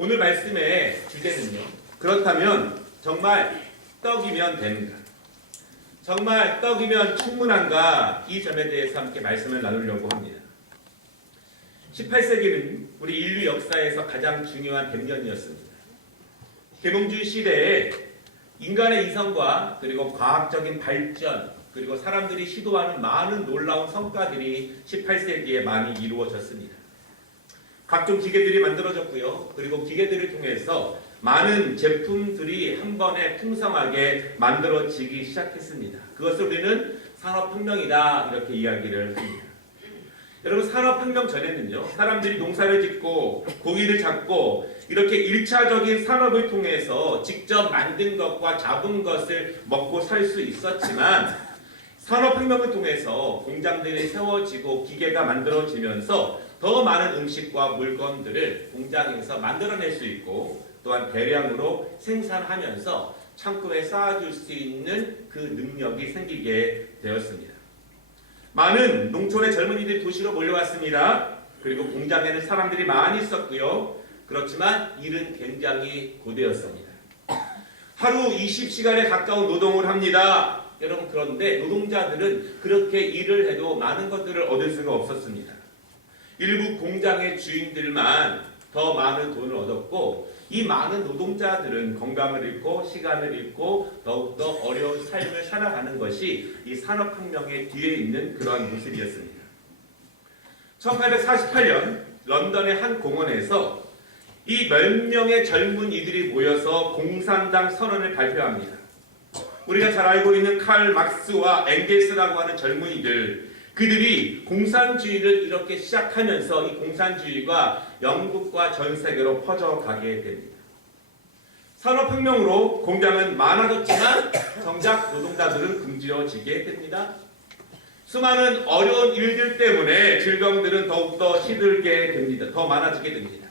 오늘 말씀의 주제는요. 그렇다면 정말 떡이면 되는가? 정말 떡이면 충분한가? 이 점에 대해서 함께 말씀을 나누려고 합니다. 18세기는 우리 인류 역사에서 가장 중요한 100년이었습니다. 계몽주의 시대에 인간의 이성과 그리고 과학적인 발전 그리고 사람들이 시도하는 많은 놀라운 성과들이 18세기에 많이 이루어졌습니다. 각종 기계들이 만들어졌고요. 그리고 기계들을 통해서 많은 제품들이 한 번에 풍성하게 만들어지기 시작했습니다. 그것을 우리는 산업혁명이다 이렇게 이야기를 합니다. 여러분, 산업혁명 전에는요, 사람들이 농사를 짓고 고기를 잡고 이렇게 1차적인 산업을 통해서 직접 만든 것과 잡은 것을 먹고 살 수 있었지만 산업혁명을 통해서 공장들이 세워지고 기계가 만들어지면서 더 많은 음식과 물건들을 공장에서 만들어낼 수 있고 또한 대량으로 생산하면서 창고에 쌓아줄 수 있는 그 능력이 생기게 되었습니다. 많은 농촌의 젊은이들이 도시로 몰려왔습니다. 그리고 공장에는 사람들이 많이 있었고요. 그렇지만 일은 굉장히 고되었습니다. 하루 20시간에 가까운 노동을 합니다. 여러분, 그런데 노동자들은 그렇게 일을 해도 많은 것들을 얻을 수가 없었습니다. 일부 공장의 주인들만 더 많은 돈을 얻었고 이 많은 노동자들은 건강을 잃고 시간을 잃고 더욱더 어려운 삶을 살아가는 것이 이 산업혁명의 뒤에 있는 그러한 모습이었습니다. 1848년 런던의 한 공원에서 이 몇 명의 젊은이들이 모여서 공산당 선언을 발표합니다. 우리가 잘 알고 있는 칼 막스와 엥겔스라고 하는 젊은이들, 그들이 공산주의를 이렇게 시작하면서 이 공산주의가 영국과 전 세계로 퍼져가게 됩니다. 산업혁명으로 공장은 많아졌지만 정작 노동자들은 굶주려지게 됩니다. 수많은 어려운 일들 때문에 질병들은 더욱더 시들게 됩니다. 더 많아지게 됩니다.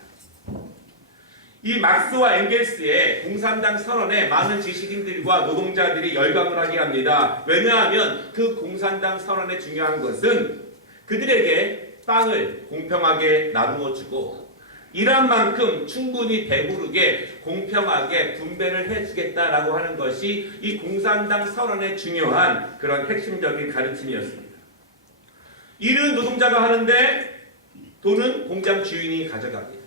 이 막스와 엥겔스의 공산당 선언에 많은 지식인들과 노동자들이 열광을 하게 합니다. 왜냐하면 그 공산당 선언의 중요한 것은 그들에게 빵을 공평하게 나누어 주고 일한 만큼 충분히 배부르게 공평하게 분배를 해주겠다라고 하는 것이 이 공산당 선언의 중요한 그런 핵심적인 가르침이었습니다. 일은 노동자가 하는데 돈은 공장 주인이 가져갑니다.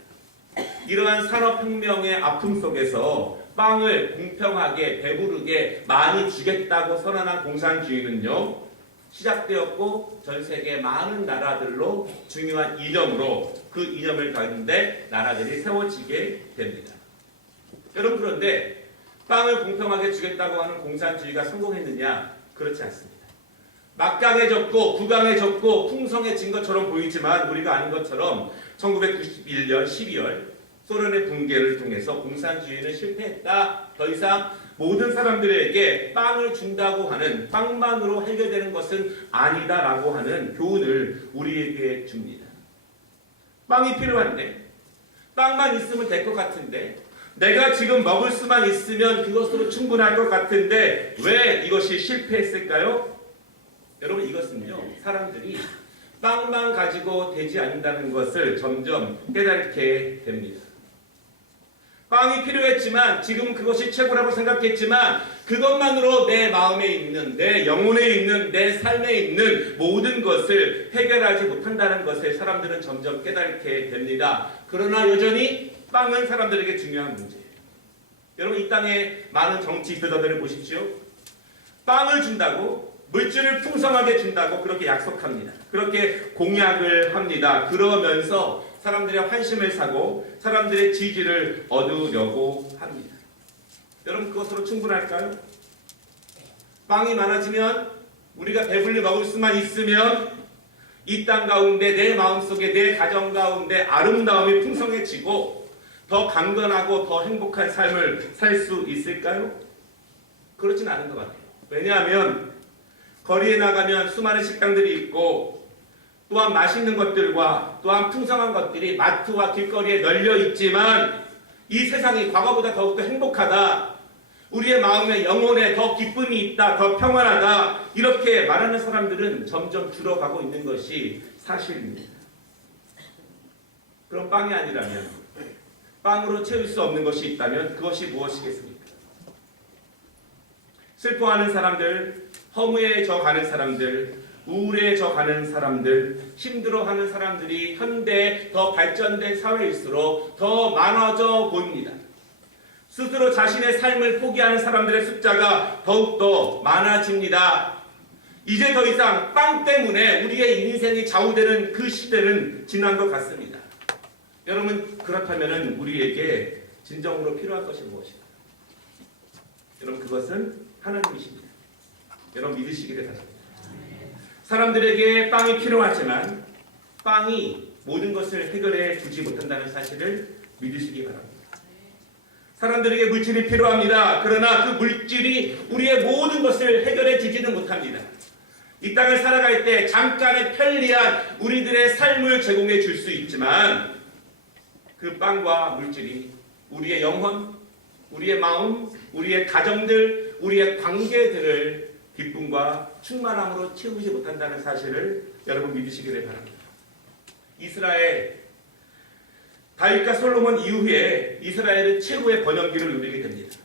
이러한 산업혁명의 아픔 속에서 빵을 공평하게 배부르게 많이 주겠다고 선언한 공산주의는요, 시작되었고 전 세계 많은 나라들로 중요한 이념으로 그 이념을 가는데 나라들이 세워지게 됩니다. 여러분, 그런데 빵을 공평하게 주겠다고 하는 공산주의가 성공했느냐? 그렇지 않습니다. 막강해졌고 부강해졌고 풍성해진 것처럼 보이지만 우리가 아는 것처럼 1991년 12월 소련의 붕괴를 통해서 공산주의는 실패했다. 더 이상 모든 사람들에게 빵을 준다고 하는 빵만으로 해결되는 것은 아니다라고 하는 교훈을 우리에게 줍니다. 빵이 필요한데 빵만 있으면 될 것 같은데 내가 지금 먹을 수만 있으면 그것으로 충분할 것 같은데 왜 이것이 실패했을까요? 여러분, 이것은요, 사람들이 빵만 가지고 되지 않는다는 것을 점점 깨닫게 됩니다. 빵이 필요했지만 지금 그것이 최고라고 생각했지만 그것만으로 내 마음에 있는, 내 영혼에 있는, 내 삶에 있는 모든 것을 해결하지 못한다는 것을 사람들은 점점 깨닫게 됩니다. 그러나 여전히 빵은 사람들에게 중요한 문제예요. 여러분, 이 땅에 많은 정치 지도자들을 보십시오. 빵을 준다고, 물질을 풍성하게 준다고 그렇게 약속합니다. 그렇게 공약을 합니다. 그러면서 사람들의 환심을 사고 사람들의 지지를 얻으려고 합니다. 여러분, 그것으로 충분할까요? 빵이 많아지면 우리가 배불리 먹을 수만 있으면 이 땅 가운데 내 마음속에 내 가정 가운데 아름다움이 풍성해지고 더 강건하고 더 행복한 삶을 살 수 있을까요? 그렇진 않은 것 같아요. 왜냐하면 거리에 나가면 수많은 식당들이 있고 또한 맛있는 것들과 또한 풍성한 것들이 마트와 길거리에 널려 있지만 이 세상이 과거보다 더욱더 행복하다, 우리의 마음에 영혼에 더 기쁨이 있다, 더 평안하다 이렇게 말하는 사람들은 점점 줄어가고 있는 것이 사실입니다. 그럼 빵이 아니라면 빵으로 채울 수 없는 것이 있다면 그것이 무엇이겠습니까? 슬퍼하는 사람들, 허무해져 가는 사람들, 우울해져 가는 사람들, 힘들어하는 사람들이 현대 더 발전된 사회일수록 더 많아져 보입니다. 스스로 자신의 삶을 포기하는 사람들의 숫자가 더욱더 많아집니다. 이제 더 이상 빵 때문에 우리의 인생이 좌우되는 그 시대는 지난 것 같습니다. 여러분, 그렇다면 우리에게 진정으로 필요한 것이 무엇일까요? 여러분, 그것은 하나님이십니다. 여러분, 믿으시기를 바랍니다. 사람들에게 빵이 필요하지만 빵이 모든 것을 해결해 주지 못한다는 사실을 믿으시기 바랍니다. 사람들에게 물질이 필요합니다. 그러나 그 물질이 우리의 모든 것을 해결해 주지는 못합니다. 이 땅을 살아갈 때 잠깐의 편리한 우리들의 삶을 제공해 줄 수 있지만 그 빵과 물질이 우리의 영혼, 우리의 마음, 우리의 가정들, 우리의 관계들을 기쁨과 충만함으로 채우지 못한다는 사실을 여러분 믿으시기를 바랍니다. 이스라엘, 다윗과 솔로몬 이후에 이스라엘은 최고의 번영기를 누리게 됩니다.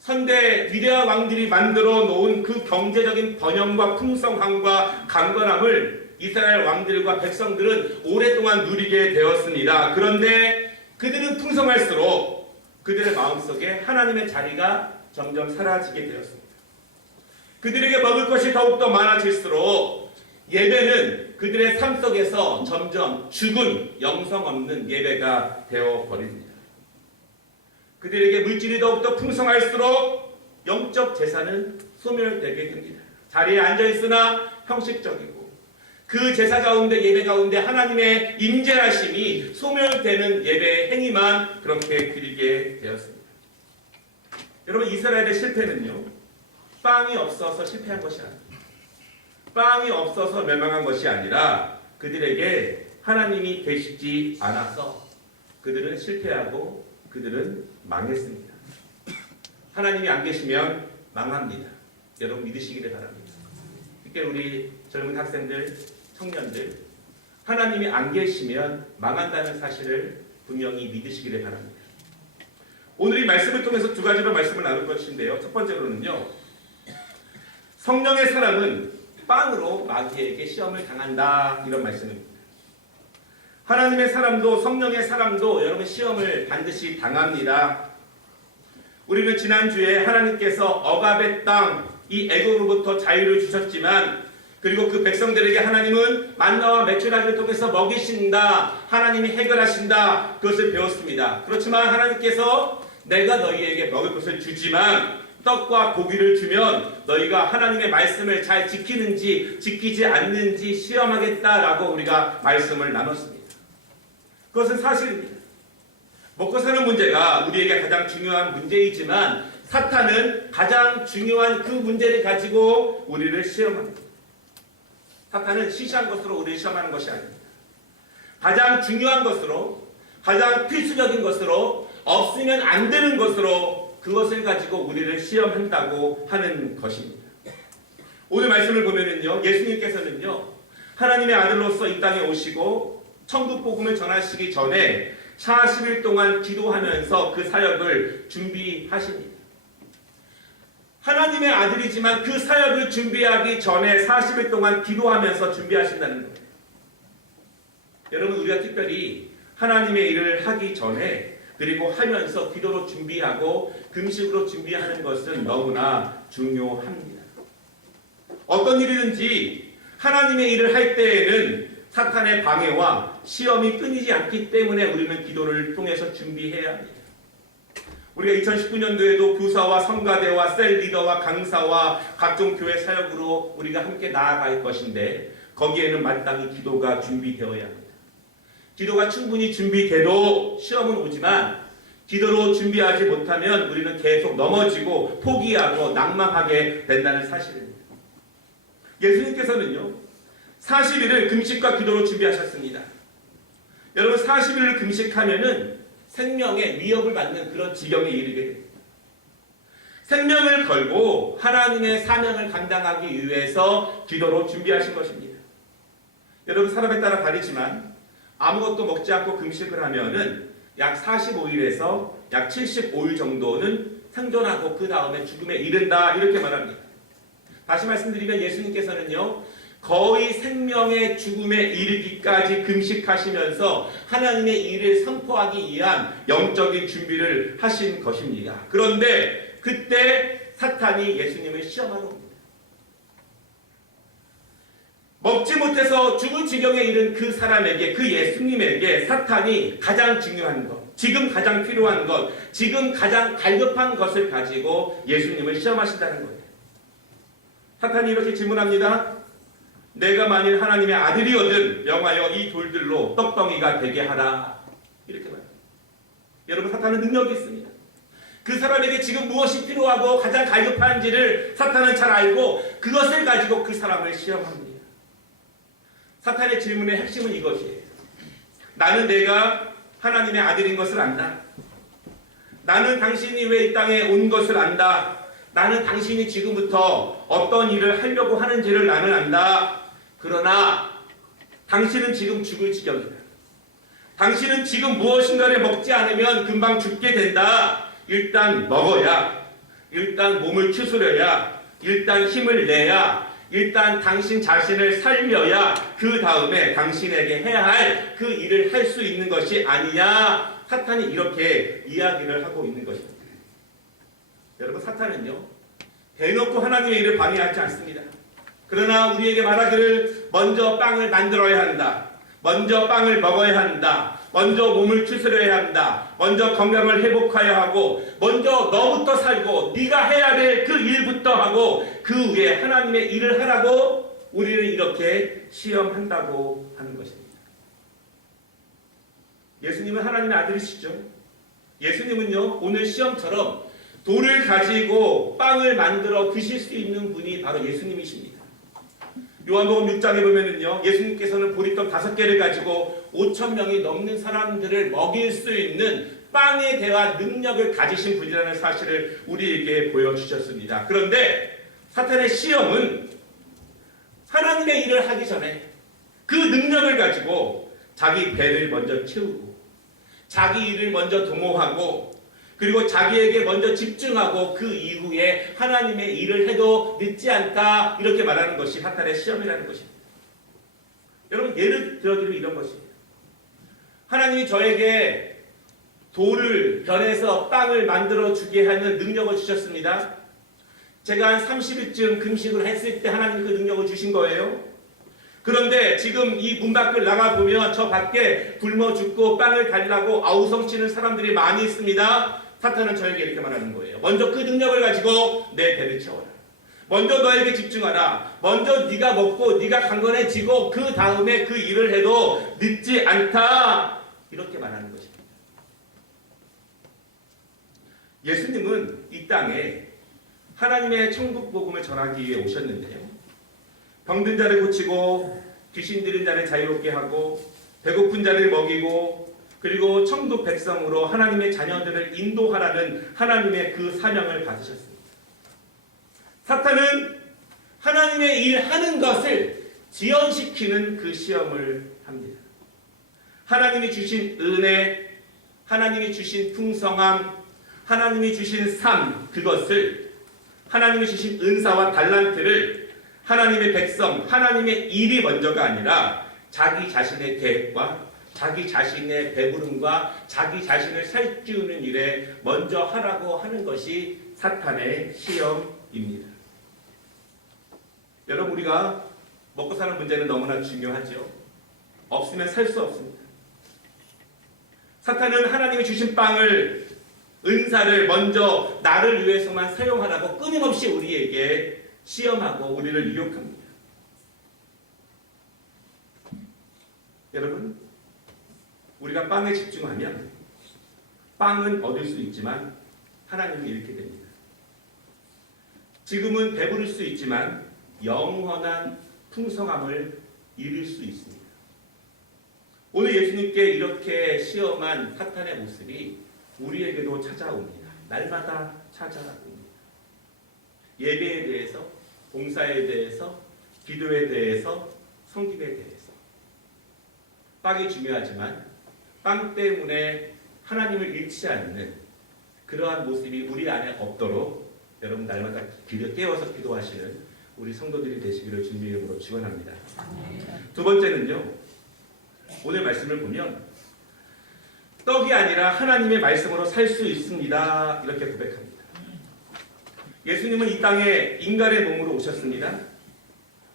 선대 위대한 왕들이 만들어 놓은 그 경제적인 번영과 풍성함과 강건함을 이스라엘 왕들과 백성들은 오랫동안 누리게 되었습니다. 그런데 그들은 풍성할수록 그들의 마음속에 하나님의 자리가 점점 사라지게 되었습니다. 그들에게 먹을 것이 더욱더 많아질수록 예배는 그들의 삶 속에서 점점 죽은 영성 없는 예배가 되어버립니다. 그들에게 물질이 더욱더 풍성할수록 영적 재산은 소멸되게 됩니다. 자리에 앉아있으나 형식적이고 그 제사 가운데 예배 가운데 하나님의 임재하심이 소멸되는 예배의 행위만 그렇게 드리게 되었습니다. 여러분, 이스라엘의 실패는요, 빵이 없어서 실패한 것이 아닙니다. 빵이 없어서 멸망한 것이 아니라 그들에게 하나님이 계시지 않아서 그들은 실패하고 그들은 망했습니다. 하나님이 안 계시면 망합니다. 여러분, 믿으시기를 바랍니다. 특히 우리 젊은 학생들, 청년들, 하나님이 안 계시면 망한다는 사실을 분명히 믿으시기를 바랍니다. 오늘 이 말씀을 통해서 두 가지로 말씀을 나눌 것인데요. 첫 번째로는요, 성령의 사람은 빵으로 마귀에게 시험을 당한다, 이런 말씀입니다. 하나님의 사람도 성령의 사람도 여러분 시험을 반드시 당합니다. 우리는 지난주에 하나님께서 억압의 땅, 이 애국으로부터 자유를 주셨지만 그리고 그 백성들에게 하나님은 만나와 메추라기를 통해서 먹이신다, 하나님이 해결하신다, 그것을 배웠습니다. 그렇지만 하나님께서 내가 너희에게 먹을 것을 주지만 떡과 고기를 주면 너희가 하나님의 말씀을 잘 지키는지 지키지 않는지 시험하겠다라고 우리가 말씀을 나눴습니다. 그것은 사실입니다. 먹고 사는 문제가 우리에게 가장 중요한 문제이지만 사탄은 가장 중요한 그 문제를 가지고 우리를 시험합니다. 사탄은 시시한 것으로 우리를 시험하는 것이 아닙니다. 가장 중요한 것으로, 가장 필수적인 것으로, 없으면 안 되는 것으로 그것을 가지고 우리를 시험한다고 하는 것입니다. 오늘 말씀을 보면은요, 예수님께서는요, 하나님의 아들로서 이 땅에 오시고 천국 복음을 전하시기 전에 40일 동안 기도하면서 그 사역을 준비하십니다. 하나님의 아들이지만 그 사역을 준비하기 전에 40일 동안 기도하면서 준비하신다는 거예요. 여러분, 우리가 특별히 하나님의 일을 하기 전에 그리고 하면서 기도로 준비하고 금식으로 준비하는 것은 너무나 중요합니다. 어떤 일이든지 하나님의 일을 할 때에는 사탄의 방해와 시험이 끊이지 않기 때문에 우리는 기도를 통해서 준비해야 합니다. 우리가 2019년도에도 교사와 성가대와 셀 리더와 강사와 각종 교회 사역으로 우리가 함께 나아갈 것인데 거기에는 마땅히 기도가 준비되어야 합니다. 기도가 충분히 준비돼도 시험은 오지만 기도로 준비하지 못하면 우리는 계속 넘어지고 포기하고 낙망하게 된다는 사실입니다. 예수님께서는요, 40일을 금식과 기도로 준비하셨습니다. 여러분, 40일을 금식하면은 생명에 위협을 받는 그런 지경에 이르게 됩니다. 생명을 걸고 하나님의 사명을 감당하기 위해서 기도로 준비하신 것입니다. 여러분, 사람에 따라 다르지만 아무것도 먹지 않고 금식을 하면은 약 45일에서 약 75일 정도는 생존하고 그 다음에 죽음에 이른다 이렇게 말합니다. 다시 말씀드리면 예수님께서는요 거의 생명의 죽음에 이르기까지 금식하시면서 하나님의 일을 선포하기 위한 영적인 준비를 하신 것입니다. 그런데 그때 사탄이 예수님을 시험하러 옵니다. 먹지 못해서 죽을 지경에 이른 그 사람에게, 그 예수님에게 사탄이 가장 중요한 것, 지금 가장 필요한 것, 지금 가장 갈급한 것을 가지고 예수님을 시험하신다는 거예요. 사탄이 이렇게 질문합니다. 내가 만일 하나님의 아들이거든 명하여 이 돌들로 떡덩이가 되게 하라. 이렇게 말합니다. 여러분, 사탄은 능력이 있습니다. 그 사람에게 지금 무엇이 필요하고 가장 갈급한지를 사탄은 잘 알고 그것을 가지고 그 사람을 시험합니다. 사탄의 질문의 핵심은 이것이에요. 나는 내가 하나님의 아들인 것을 안다. 나는 당신이 왜 이 땅에 온 것을 안다. 나는 당신이 지금부터 어떤 일을 하려고 하는지를 나는 안다. 그러나 당신은 지금 죽을 지경이다. 당신은 지금 무엇인가를 먹지 않으면 금방 죽게 된다. 일단 먹어야, 일단 몸을 추스려야, 일단 힘을 내야, 일단 당신 자신을 살려야 그 다음에 당신에게 해야 할 그 일을 할 수 있는 것이 아니냐. 사탄이 이렇게 이야기를 하고 있는 것입니다. 여러분, 사탄은요 대놓고 하나님의 일을 방해하지 않습니다. 그러나 우리에게 말하기를 먼저 빵을 만들어야 한다. 먼저 빵을 먹어야 한다. 먼저 몸을 추스려야 한다. 먼저 건강을 회복해야 하고 먼저 너부터 살고 네가 해야 될 그 일부터 하고 그 위에 하나님의 일을 하라고 우리를 이렇게 시험한다고 하는 것입니다. 예수님은 하나님의 아들이시죠. 예수님은요 오늘 시험처럼 돌을 가지고 빵을 만들어 드실 수 있는 분이 바로 예수님이십니다. 요한복음 6장에 보면은요 예수님께서는 보리떡 5개를 가지고 5,000명이 넘는 사람들을 먹일 수 있는 빵에 대한 능력을 가지신 분이라는 사실을 우리에게 보여주셨습니다. 그런데 사탄의 시험은 하나님의 일을 하기 전에 그 능력을 가지고 자기 배를 먼저 채우고 자기 일을 먼저 도모하고 그리고 자기에게 먼저 집중하고 그 이후에 하나님의 일을 해도 늦지 않다 이렇게 말하는 것이 사탄의 시험이라는 것입니다. 여러분, 예를 들어드리면 이런 것입니다. 하나님이 저에게 돌을 변해서 빵을 만들어 주게 하는 능력을 주셨습니다. 제가 한 30일쯤 금식을 했을 때 하나님 그 능력을 주신 거예요. 그런데 지금 이 문 밖을 나가보면 저 밖에 굶어 죽고 빵을 달라고 아우성치는 사람들이 많이 있습니다. 사탄은 저에게 이렇게 말하는 거예요. 먼저 그 능력을 가지고 내 배를 채워라. 먼저 너에게 집중하라. 먼저 네가 먹고 네가 강건해지고 그 다음에 그 일을 해도 늦지 않다. 이렇게 말하는 것입니다. 예수님은 이 땅에 하나님의 천국 복음을 전하기 위해 오셨는데요. 병든 자를 고치고 귀신 들린 자를 자유롭게 하고 배고픈 자를 먹이고 그리고 천국 백성으로 하나님의 자녀들을 인도하라는 하나님의 그 사명을 받으셨습니다. 사탄은 하나님의 일하는 것을 지연시키는 그 시험을 합니다. 하나님이 주신 은혜, 하나님이 주신 풍성함, 하나님이 주신 삶, 그것을 하나님이 주신 은사와 달란트를 하나님의 백성, 하나님의 일이 먼저가 아니라 자기 자신의 계획과 자기 자신의 배부름과 자기 자신을 살찌우는 일에 먼저 하라고 하는 것이 사탄의 시험입니다. 여러분, 우리가 먹고 사는 문제는 너무나 중요하죠. 없으면 살 수 없습니다. 사탄은 하나님이 주신 빵을, 은사를 먼저 나를 위해서만 사용하라고 끊임없이 우리에게 시험하고 우리를 유혹합니다. 여러분, 우리가 빵에 집중하면 빵은 얻을 수 있지만 하나님은 잃게 됩니다. 지금은 배부를 수 있지만 영원한 풍성함을 잃을 수 있습니다. 오늘 예수님께 이렇게 시험한 사탄의 모습이 우리에게도 찾아옵니다. 날마다 찾아옵니다. 예배에 대해서, 봉사에 대해서, 기도에 대해서, 성김에 대해서. 빵이 중요하지만 빵 때문에 하나님을 잃지 않는 그러한 모습이 우리 안에 없도록 여러분 날마다 깨워서 기도하시는 우리 성도들이 되시기를 주님의 이름으로 축원합니다. 두 번째는요. 오늘 말씀을 보면 떡이 아니라 하나님의 말씀으로 살 수 있습니다. 이렇게 고백합니다. 예수님은 이 땅에 인간의 몸으로 오셨습니다.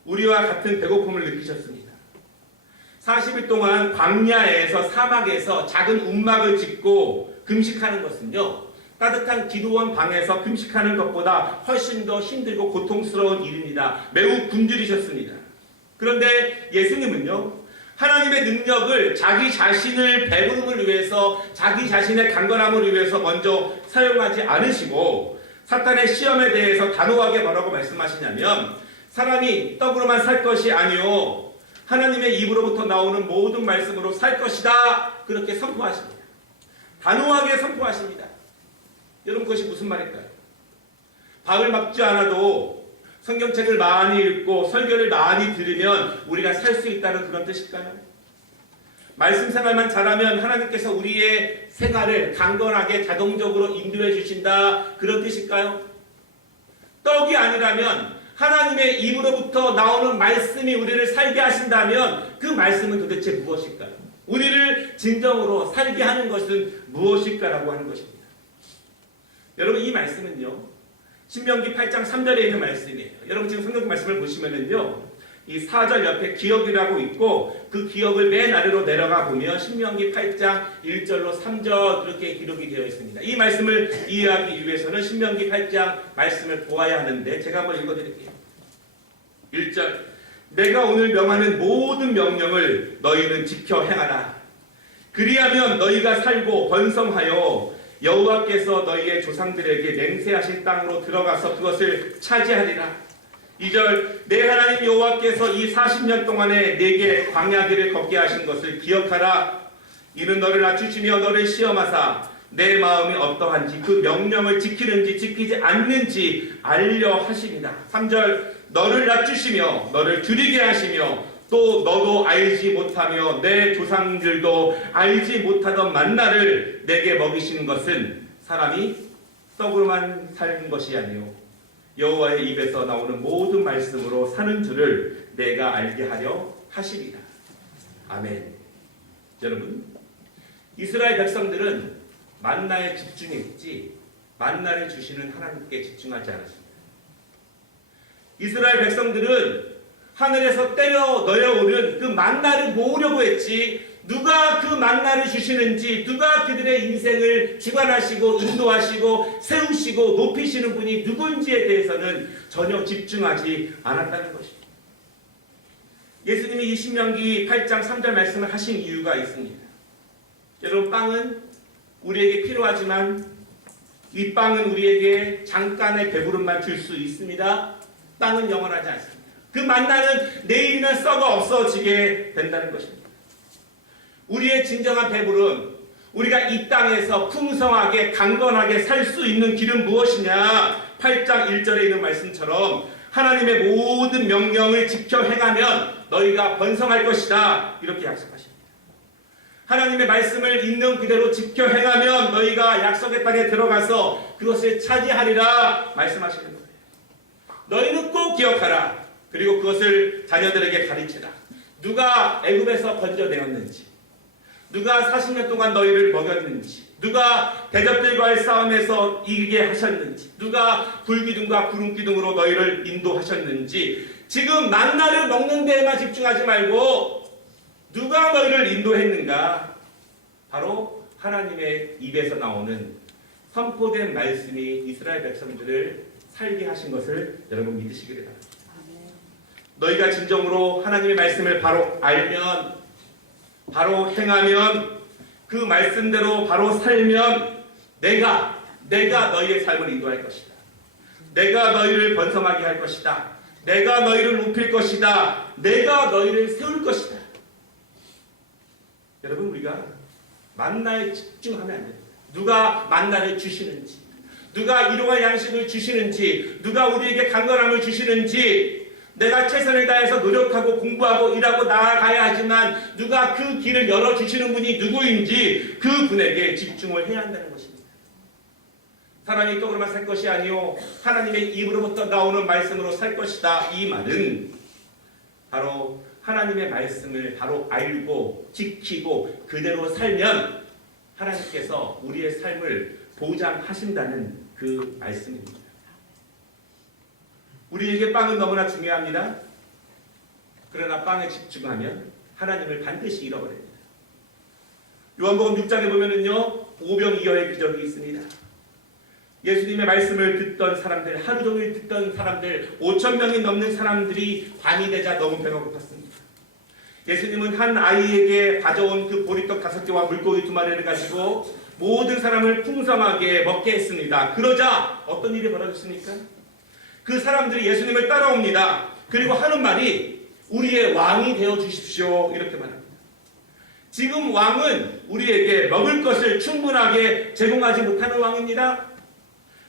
우리와 같은 배고픔을 느끼셨습니다. 40일 동안 광야에서 사막에서 작은 움막을 짓고 금식하는 것은요. 따뜻한 기도원 방에서 금식하는 것보다 훨씬 더 힘들고 고통스러운 일입니다. 매우 굶주리셨습니다. 그런데 예수님은요. 하나님의 능력을 자기 자신을 배부름을 위해서 자기 자신의 강건함을 위해서 먼저 사용하지 않으시고 사탄의 시험에 대해서 단호하게 뭐라고 말씀하시냐면 사람이 떡으로만 살 것이 아니요 하나님의 입으로부터 나오는 모든 말씀으로 살 것이다. 그렇게 선포하십니다. 단호하게 선포하십니다. 여러분 그것이 무슨 말일까요? 밥을 먹지 않아도 성경책을 많이 읽고 설교를 많이 들으면 우리가 살 수 있다는 그런 뜻일까요? 말씀 생활만 잘하면 하나님께서 우리의 생활을 강건하게 자동적으로 인도해 주신다 그런 뜻일까요? 떡이 아니라면 하나님의 입으로부터 나오는 말씀이 우리를 살게 하신다면 그 말씀은 도대체 무엇일까요? 우리를 진정으로 살게 하는 것은 무엇일까라고 하는 것입니다. 여러분 이 말씀은요. 신명기 8장 3절에 있는 말씀이에요. 여러분 지금 성경 말씀을 보시면은요. 이 4절 옆에 기억이라고 있고 그 기억을 맨 아래로 내려가 보면 신명기 8장 1절로 3절 그렇게 기록이 되어 있습니다. 이 말씀을 이해하기 위해서는 신명기 8장 말씀을 보아야 하는데 제가 한번 읽어드릴게요. 1절 내가 오늘 명하는 모든 명령을 너희는 지켜 행하라. 그리하면 너희가 살고 번성하여 여호와께서 너희의 조상들에게 맹세하신 땅으로 들어가서 그것을 차지하리라. 2절 내 하나님 여호와께서 이 40년 동안에 내게 광야길을 걷게 하신 것을 기억하라. 이는 너를 낮추시며 너를 시험하사 내 마음이 어떠한지 그 명령을 지키는지 지키지 않는지 알려 하십니다. 3절 너를 낮추시며 너를 줄이게 하시며 또 너도 알지 못하며 내 조상들도 알지 못하던 만나를 내게 먹이시는 것은 사람이 떡으로만 사는 것이 아니요 여호와의 입에서 나오는 모든 말씀으로 사는 줄을 내가 알게 하려 하시리라. 아멘. 여러분 이스라엘 백성들은 만나에 집중했지 만나를 주시는 하나님께 집중하지 않았습니다. 이스라엘 백성들은 하늘에서 때려 넣어오는 그 만나를 모으려고 했지 누가 그 만나를 주시는지 누가 그들의 인생을 주관하시고 인도하시고 세우시고 높이시는 분이 누군지에 대해서는 전혀 집중하지 않았다는 것입니다. 예수님이 이 신명기 8장 3절 말씀을 하신 이유가 있습니다. 여러분 빵은 우리에게 필요하지만 이 빵은 우리에게 잠깐의 배부름만 줄 수 있습니다. 빵은 영원하지 않습니다. 그 만나는 내일이면 썩어 없어지게 된다는 것입니다. 우리의 진정한 배부름, 우리가 이 땅에서 풍성하게 강건하게 살 수 있는 길은 무엇이냐? 8장 1절에 있는 말씀처럼 하나님의 모든 명령을 지켜 행하면 너희가 번성할 것이다. 이렇게 약속하십니다. 하나님의 말씀을 있는 그대로 지켜 행하면 너희가 약속의 땅에 들어가서 그것을 차지하리라 말씀하시는 거예요. 너희는 꼭 기억하라. 그리고 그것을 자녀들에게 가르치라. 누가 애굽에서 건져내었는지, 누가 40년 동안 너희를 먹였는지, 누가 대적들과의 싸움에서 이기게 하셨는지, 누가 불기둥과 구름기둥으로 너희를 인도하셨는지, 지금 만나를 먹는 데에만 집중하지 말고 누가 너희를 인도했는가? 바로 하나님의 입에서 나오는 선포된 말씀이 이스라엘 백성들을 살게 하신 것을 여러분 믿으시기를 바랍니다. 너희가 진정으로 하나님의 말씀을 바로 알면, 바로 행하면, 그 말씀대로 바로 살면 내가 너희의 삶을 인도할 것이다. 내가 너희를 번성하게 할 것이다. 내가 너희를 높일 것이다. 내가 너희를 세울 것이다. 여러분 우리가 만나에 집중하면 안 됩니다. 누가 만나를 주시는지, 누가 일용할 양식을 주시는지, 누가 우리에게 강건함을 주시는지, 내가 최선을 다해서 노력하고 공부하고 일하고 나아가야 하지만 누가 그 길을 열어주시는 분이 누구인지 그 분에게 집중을 해야 한다는 것입니다. 사람이 떡으로만 살 것이 아니요 하나님의 입으로부터 나오는 말씀으로 살 것이다. 이 말은 바로 하나님의 말씀을 바로 알고 지키고 그대로 살면 하나님께서 우리의 삶을 보장하신다는 그 말씀입니다. 우리에게 빵은 너무나 중요합니다. 그러나 빵에 집중하면 하나님을 반드시 잃어버립니다. 요한복음 6장에 보면은요 오병이어의 기적이 있습니다. 예수님의 말씀을 듣던 사람들, 하루 종일 듣던 사람들, 5,000명이 넘는 사람들이 밤이 되자 너무 배가 고팠습니다. 예수님은 한 아이에게 가져온 그 보리떡 5개와 물고기 2마리를 가지고 모든 사람을 풍성하게 먹게 했습니다. 그러자 어떤 일이 벌어졌습니까? 그 사람들이 예수님을 따라옵니다. 그리고 하는 말이 우리의 왕이 되어 주십시오. 이렇게 말합니다. 지금 왕은 우리에게 먹을 것을 충분하게 제공하지 못하는 왕입니다.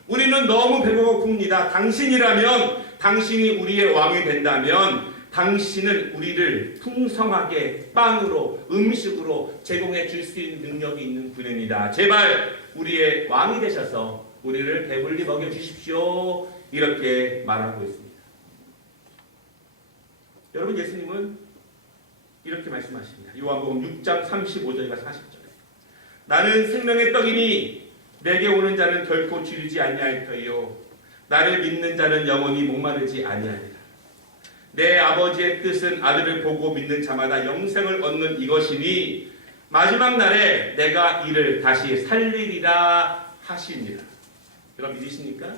우리는 너무 배고픕니다. 당신이라면, 당신이 우리의 왕이 된다면 당신은 우리를 풍성하게 빵으로, 음식으로 제공해 줄 수 있는 능력이 있는 분입니다. 제발 우리의 왕이 되셔서 우리를 배불리 먹여 주십시오. 이렇게 말하고 있습니다. 여러분, 예수님은 이렇게 말씀하십니다. 요한복음 6장 35절과 40절에 나는 생명의 떡이니 내게 오는 자는 결코 줄이지 아니할 터이요 나를 믿는 자는 영원히 목마르지 아니하리라. 내 아버지의 뜻은 아들을 보고 믿는 자마다 영생을 얻는 이것이니 마지막 날에 내가 이를 다시 살리리라 하시니라. 여러분 믿으십니까?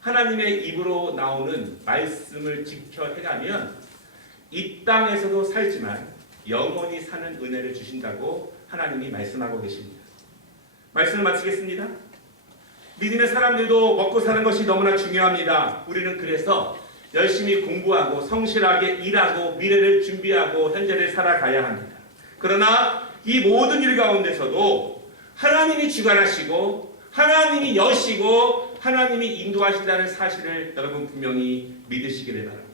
하나님의 입으로 나오는 말씀을 지켜 해가면 이 땅에서도 살지만 영원히 사는 은혜를 주신다고 하나님이 말씀하고 계십니다. 말씀을 마치겠습니다. 믿음의 사람들도 먹고 사는 것이 너무나 중요합니다. 우리는 그래서 열심히 공부하고 성실하게 일하고 미래를 준비하고 현재를 살아가야 합니다. 그러나 이 모든 일 가운데서도 하나님이 주관하시고 하나님이 여시고 하나님이 인도하신다는 사실을 여러분 분명히 믿으시기를 바랍니다.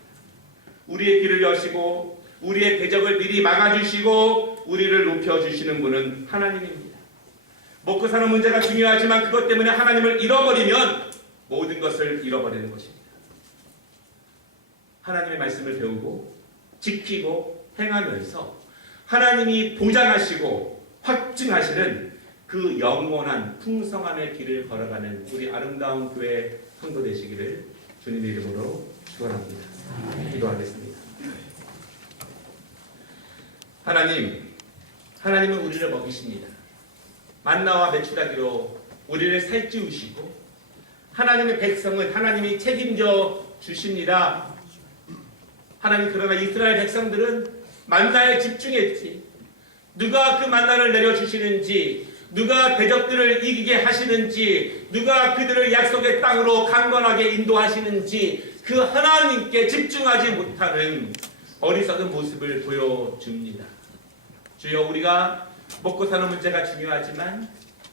우리의 길을 여시고 우리의 대적을 미리 막아주시고 우리를 높여주시는 분은 하나님입니다. 먹고 사는 문제가 중요하지만 그것 때문에 하나님을 잃어버리면 모든 것을 잃어버리는 것입니다. 하나님의 말씀을 배우고 지키고 행하면서 하나님이 보장하시고 확증하시는 그 영원한 풍성함의 길을 걸어가는 우리 아름다운 교회 성도 되시기를 주님의 이름으로 축원합니다. 기도하겠습니다. 하나님은 우리를 먹이십니다. 만나와 메추라기로 우리를 살찌우시고 하나님의 백성은 하나님이 책임져 주십니다. 하나님, 그러나 이스라엘 백성들은 만나에 집중했지. 누가 그 만나를 내려주시는지, 누가 대적들을 이기게 하시는지, 누가 그들을 약속의 땅으로 강건하게 인도하시는지 그 하나님께 집중하지 못하는 어리석은 모습을 보여줍니다. 주여, 우리가 먹고 사는 문제가 중요하지만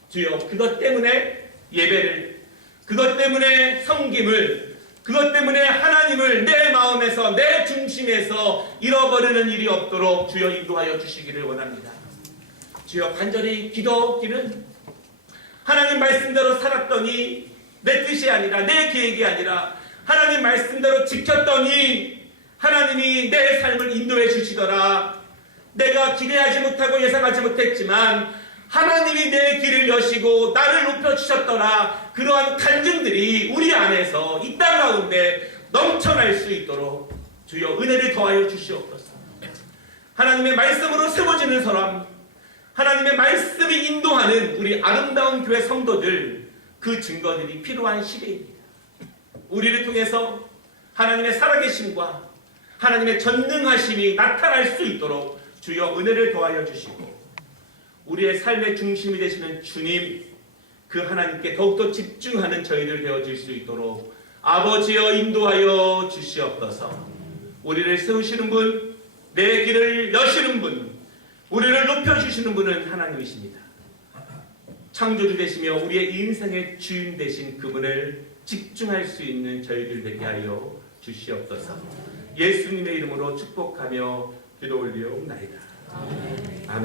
주여, 그것 때문에 예배를, 그것 때문에 섬김을, 그것 때문에 하나님을 내 마음에서 내 중심에서 잃어버리는 일이 없도록 주여 인도하여 주시기를 원합니다. 주여, 간절히 기도기는 하나님 말씀대로 살았더니 내 뜻이 아니라 내 계획이 아니라 하나님 말씀대로 지켰더니 하나님이 내 삶을 인도해 주시더라. 내가 기대하지 못하고 예상하지 못했지만 하나님이 내 길을 여시고 나를 높여주셨더라. 그러한 간증들이 우리 안에서 이 땅 가운데 넘쳐날 수 있도록 주여 은혜를 더하여 주시옵소서. 하나님의 말씀으로 세워지는 사람, 하나님의 말씀이 인도하는 우리 아름다운 교회 성도들, 그 증거들이 필요한 시대입니다. 우리를 통해서 하나님의 살아계심과 하나님의 전능하심이 나타날 수 있도록 주여 은혜를 더하여 주시고 우리의 삶의 중심이 되시는 주님, 그 하나님께 더욱더 집중하는 저희들 되어질 수 있도록 아버지여 인도하여 주시옵소서. 우리를 세우시는 분, 내 길을 여시는 분, 우리를 높여주시는 분은 하나님이십니다. 창조주 되시며 우리의 인생의 주인 되신 그분을 집중할 수 있는 저희들 되게 하여 주시옵소서. 예수님의 이름으로 축복하며 기도 올리옵나이다. 아멘.